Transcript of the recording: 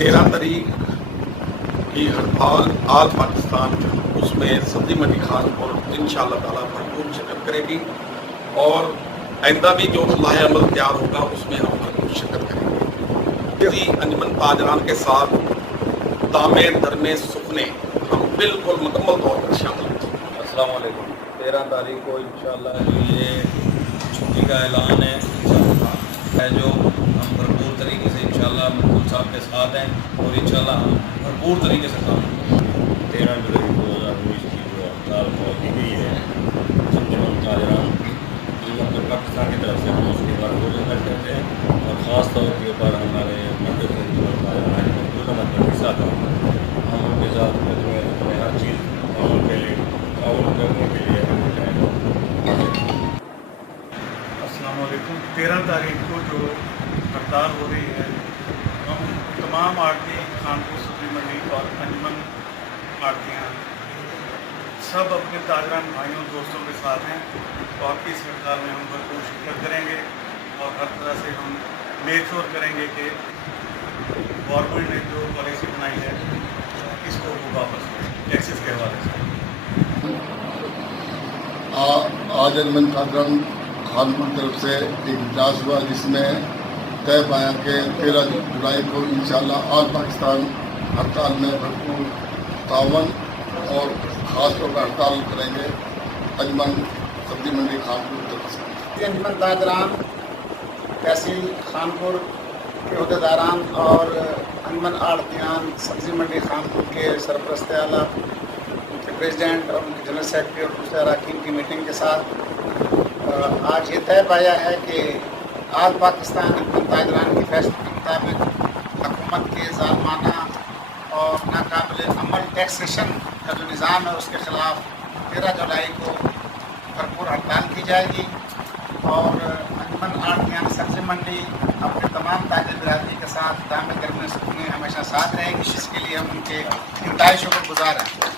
13 तारीख की हड़ताल आल पाकिस्तान, उसमें सब्जी मंडी खानपुर इंशाअल्लाह ताला भरपूर शिरकत करेगी और आइंदा भी जो लाहे अमल तैयार होगा उसमें हम भरपूर शिरकत करेंगे। इसी अंजुमन ताजरान के साथ दामे दरमे सुखने हम बिल्कुल मुकम्मल तौर पर शामिल हैं। अस्सलाम वालेकुम। 13 तारीख को इंशाअल्लाह जो ये छुट्टी का ऐलान है जो हम भरपूर तरीके से इंशाअल्लाह महमूद साहब के साथ हैं और इंशाअल्लाह हम भरपूर तरीके से काम करेंगे। 13 जुलाई 2019 की जो हड़ताल की गई है अंजुमन ताजरान पाकिस्तान की तरफ से हम उसके भरपूर शिरकत करते हैं और ख़ास तौर के ऊपर हमारे मरकज़ अंजुमन ताजरान के साथ हम उनके साथ हर चीज़ और उनके लिए ताउन करने के लिए हम अस्सलाम वालेकुम। 13 तारीख को जो हड़ताल हो रही है, हम तमाम आड़ती खानपुर सब्जी मंडी और अंजुमन आड़तियाँ सब अपने ताजरान भाइयों दोस्तों के साथ हैं और इस हड़ताल में हम भरपूर शिरकत करेंगे और हर तरह से हम मेक श्योर करेंगे कि गवर्नमेंट ने जो पॉलिसी बनाई है इसको वो वापस टैक्सेस के हवाले से। आज अंजुमन ताजरान खानपुर की तरफ से एक इजलास हुआ जिसमें तय पाया कि 13 जुलाई को इंशाअल्लाह आल पाकिस्तान हड़ताल में भरपूर तावन और ख़ास तौर पर हड़ताल करेंगे अंजुमन सब्जी मंडी खानपुर की तरफ से। अंजुमन ताजरान तहसील खानपुर के अहदेदारान और अंजुमन आड़तियान सब्जी मंडी खानपुर के सरपरस्त आला, उनके प्रेसिडेंट और उनके जनरल सेक्रेटरी और दूसरे अरकान की मीटिंग के साथ आज ये तय पाया है कि आल पाकिस्तान अंजुमन ताजरान के फैसले के मुताबिक हुकूमत के ज़ालिमाना और नाकाबिल अमल टैक्सेशन का जो निज़ाम है उसके ख़िलाफ़ 13 जुलाई को भरपूर हड़ताल की जाएगी और अंजुमन आड़तियान सब्जी मंडी अपने तमाम ताजिर बिरादरी के साथ दामे दरमे सुखने हमेशा साथ रहेगी। इसके लिए हम उनके इंतहाई शुक्रगुज़ार हैं।